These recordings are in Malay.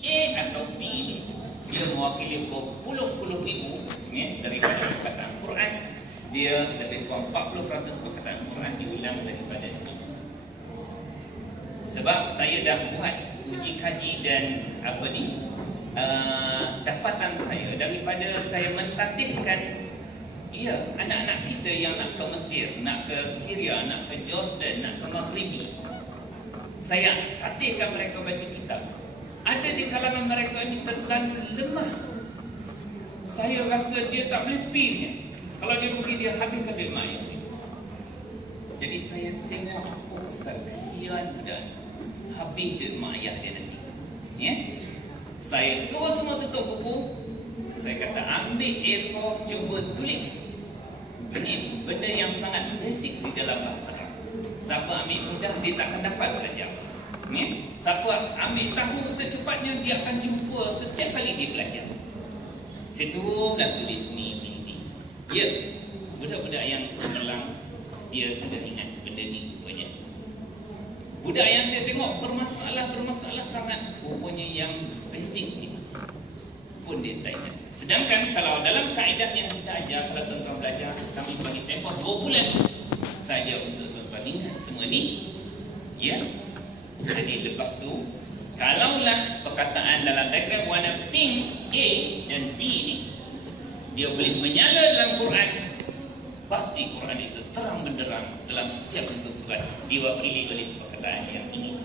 A atau B ni dia mewakili berpuluh-puluh ribu daripada perkataan Quran. Dia lebih kurang 40% perkataan Quran diulang daripada itu. Sebab saya dah buat uji kaji dan dapatan saya daripada saya mentatihkan anak-anak kita yang nak ke Mesir, nak ke Syria, nak ke Jordan, nak ke Maghribi. Saya tatihkan mereka baca kitab. Ada di kalangan mereka ini terlalu lemah. Saya rasa dia tak boleh pergi. Kalau dia pergi, dia habiskan duit mak ayah. Jadi saya tengok apa pasal kesian budak habis duit mak ayah dia nanti. Saya suruh semua tutup buku. Saya kata ambil A4, cuba tulis. Ini benda yang sangat basic di dalam bahasa Arab. Siapa ambil mudah, dia tak akan dapat belajar. Siapa ambil tahu secepatnya, dia akan jumpa setiap kali dia belajar. Saya turunkan tulis ni. Ya, budak-budak yang cemerlang, dia sudah ingat benda ni rupanya. Budak yang saya tengok bermasalah sangat, rupanya yang basic ni pun dia tak ingat. Sedangkan kalau dalam kaedah yang kita ajar, kalau tuan-tuan belajar, kami bagi tempoh 2 bulan saja untuk tuan-tuan ingat semua ni. Jadi lepas tu, kalaulah perkataan dalam diagram warna pink A dan B ni dia boleh menyala dalam Quran, pasti Quran itu terang benderang dalam setiap muka surat diwakili oleh perkataan yang ini.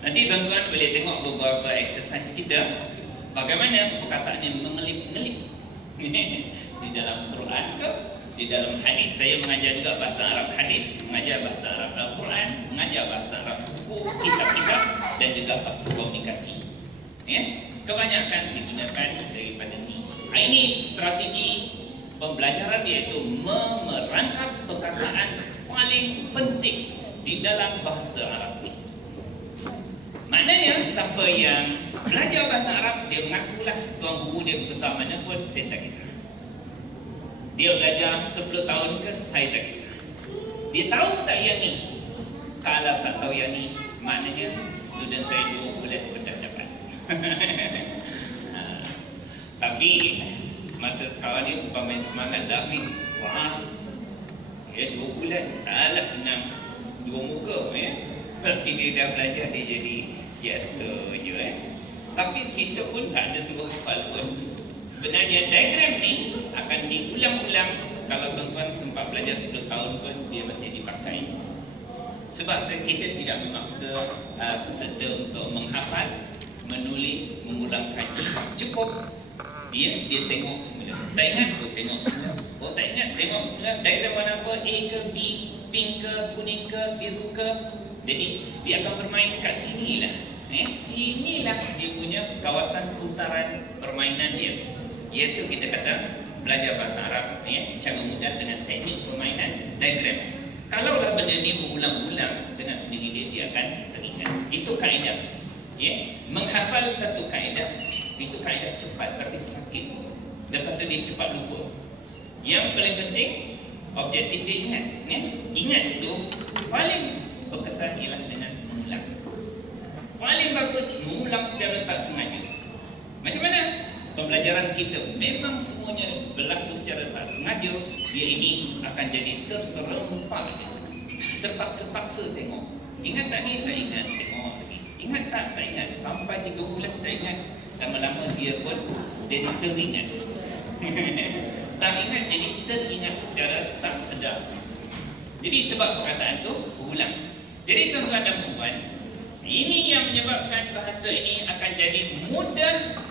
Nanti tuan-tuan boleh tengok beberapa exercise kita, bagaimana perkataan yang mengelip-ngelip di dalam Quran ke, di dalam hadis. Saya mengajar juga bahasa Arab hadis, mengajar bahasa Arab Al-Quran, mengajar bahasa Arab buku, kitab-kitab dan juga bahasa komunikasi. Kebanyakan digunakan daripada ini. Ini strategi pembelajaran, iaitu merangkap perkataan paling penting di dalam bahasa Arab ini. Maknanya siapa yang belajar bahasa Arab, dia mengakulah tuan guru dia besar mana pun, saya tak kisah. Dia belajar 10 tahun ke, saya tak kisah. Dia tahu tak yang ni? Kalau tak tahu yang ni, maknanya student saya 2 bulan pun dah dapat. Tapi masa sekarang ni bukan main semangat dah ni. Wah, 2 bulan taklah senang 2 muka. Tapi dia dah belajar, dia jadi biasa je. Tapi kita pun tak ada suruh hafal pun. Sebenarnya diagram ni akan diulang-ulang. Kalau tuan-tuan sempat belajar 10 tahun pun, dia masih dipakai. Sebab kita tidak memaksa peserta untuk menghafal, menulis, mengulang kaji. Cukup dia tengok semula. Tak ingat, tengok semula. Tak ingat, tengok semula. Diagram warna apa? A ke B, pink ke, kuning ke, biru ke. Jadi dia akan bermain kat sini lah. Sinilah dia punya kawasan putaran permainan dia. Iaitu kita kata belajar bahasa Arab, cara mudah dengan teknik permainan diagram. Kalaulah benda ni berulang-ulang, dengan sendiri dia akan teringat. Itu kaedah. Menghafal satu kaedah, itu kaedah cepat tapi sakit. Lepas tu dia cepat lupa. Yang paling penting, objektif dia ingat. Ingat itu paling berkesan ialah dengan mengulang. Paling bagus mengulang secara tak sengaja. Macam mana? Pembelajaran kita memang semuanya berlaku secara tak sengaja. Dia ini akan jadi terserempak, terpaksa-paksa tengok. Ingat tak ni? Tak ingat. Tengok lagi. Ingat tak? Tak ingat. Sampai 3 bulan tak ingat. Lama-lama dia pun jadi teringat. Tak ingat jadi teringat secara tak sedar. Jadi sebab perkataan tu berulang. Jadi tuan-tuan dan puan, ini yang menyebabkan bahasa ini akan jadi mudah.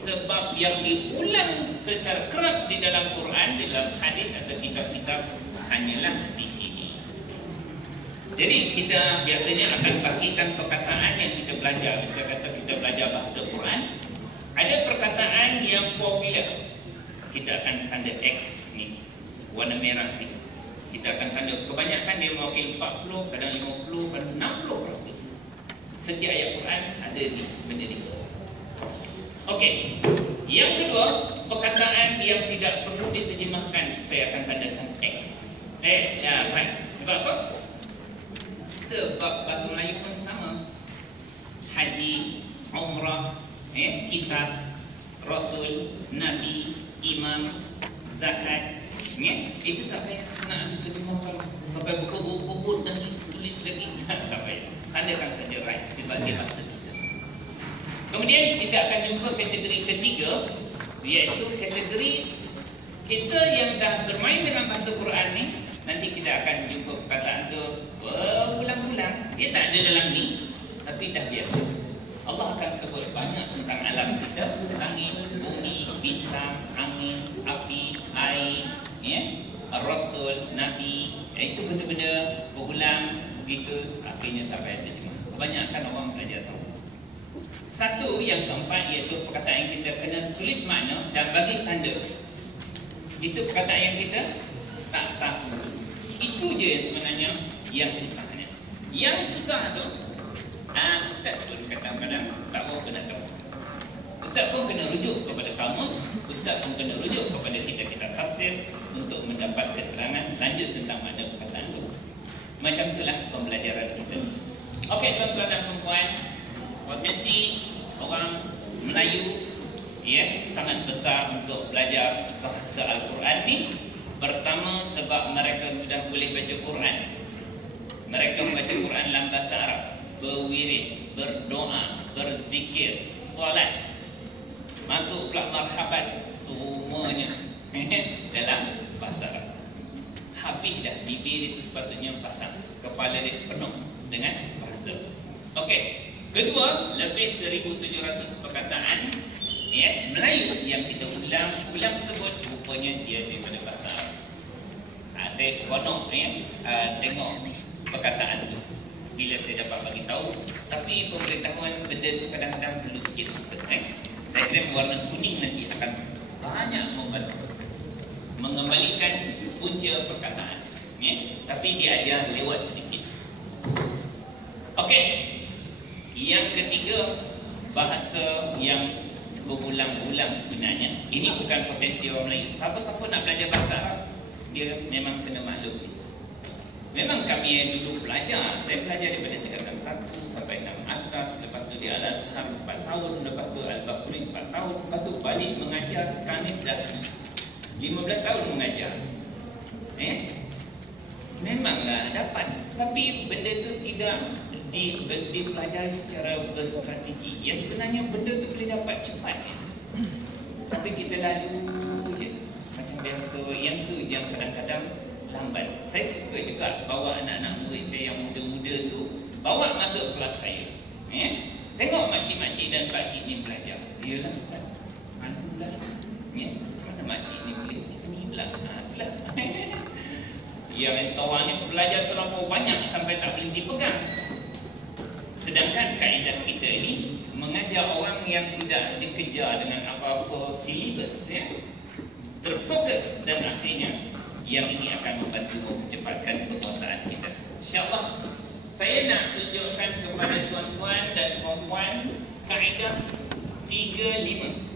Sebab yang diulang secara kerap di dalam Quran, di dalam hadis atau kitab-kitab hanyalah di sini. Jadi kita biasanya akan bagikan perkataan yang kita belajar. Misalnya kata kita belajar bahasa Quran, ada perkataan yang popular, kita akan tanda X ni, warna merah ni. Kita akan tanda, kebanyakan dia mewakili 40, kadang 50, kadang 60%. Setiap ayat Quran ada ni, benda ni. Okey. Yang kedua, perkataan yang tidak perlu diterjemahkan, saya akan tandakan X. Right. Sebab apa? Sebab bahasa Melayu pun sama. kitab, rasul, nabi, imam, zakat, itu tak payah nak terjemahkan sampai buku-buku dan tulis lagi. Tak payah, adakan saja right sebagai bahasa kita. Kemudian kita akan jumpa kategori ketiga, iaitu kategori kita yang dah bermain dengan bahasa Quran ni. Nanti kita akan jumpa perkataan tu berulang-ulang. Dia tak ada dalam ni, tapi dah biasa. Allah akan sebut banyak tentang alam kita, langit, bumi, bintang, angin, api, air, Rasul, Nabi. Itu benda-benda berulang begitu, akhirnya tak payah terjemah. Kebanyakan orang belajar tahu. Satu, yang keempat, iaitu perkataan yang kita kena tulis makna dan bagi tanda. Itu perkataan yang kita tak tahu. Itu je yang sebenarnya yang susahnya. Yang susah tu, Ustaz pun kadang-kadang tak mau kena tahu. Ustaz pun kena rujuk kepada kamus, Ustaz pun kena rujuk kepada kitab-kitab tafsir untuk mendapat keterangan lanjut tentang makna perkataan itu. Macam itulah pembelajaran kita. Okey, tuan-tuan dan puan-puan, potensi orang Melayu sangat besar untuk belajar bahasa Al-Quran ni. Pertama, sebab mereka sudah boleh baca Quran. Mereka membaca Quran dalam bahasa Arab, berwirid, berdoa, berzikir, solat, masuk pula marhaban, semuanya dalam bahasa Arab. Habis dah, bibir itu sepatutnya pasang, kepala dia penuh dengan bahasa. Okey, kedua, lebih 1,700 perkataan Melayu yang kita ulang sebut, rupanya dia daripada bahasa Arab. Saya seronok tengok perkataan tu bila saya dapat bagi tahu. Tapi pemberitahuan benda tu kadang-kadang perlu sikit. Saya kira warna kuning nanti akan banyak membantu mengembalikan punca perkataan. Tapi dia ajar lewat sedikit. Okey, yang ketiga, bahasa yang berulang-ulang sebenarnya. Ini bukan potensi orang Melayu. Siapa-siapa nak belajar bahasa Arab, dia memang kena maklum ni. Memang kami yang dulu belajar, saya belajar daripada tingkatan 1 sampai 6 atas. Lepas tu di Al-Azhar 4 tahun, lepas tu Al-Baqarah 4 tahun, lepas tu balik mengajar. Sekarang ni dah 15 tahun mengajar. Memanglah dapat, tapi benda tu tidak dipelajari secara berstrategi. Yang sebenarnya benda tu boleh dapat cepat, tapi kita lalu je macam biasa. Yang tu yang kadang-kadang lambat. Saya suka juga bawa anak-anak murid saya yang muda-muda tu, bawa masuk kelas saya. Tengok makcik-makcik dan pakcik ni belajar. Yalah Ustaz, anulah, macam mana makcik ni boleh macam ni pula. Itulah yang orang ni belajar terlalu banyak sampai tak boleh dipegang. Sedangkan kaedah kita ini mengajar orang yang tidak dikejar dengan apa-apa silibus, terfokus, dan akhirnya yang ini akan membantu mempercepatkan penguasaan kita. InsyaAllah, saya nak tunjukkan kepada tuan-tuan dan puan-puan kaedah 3-5.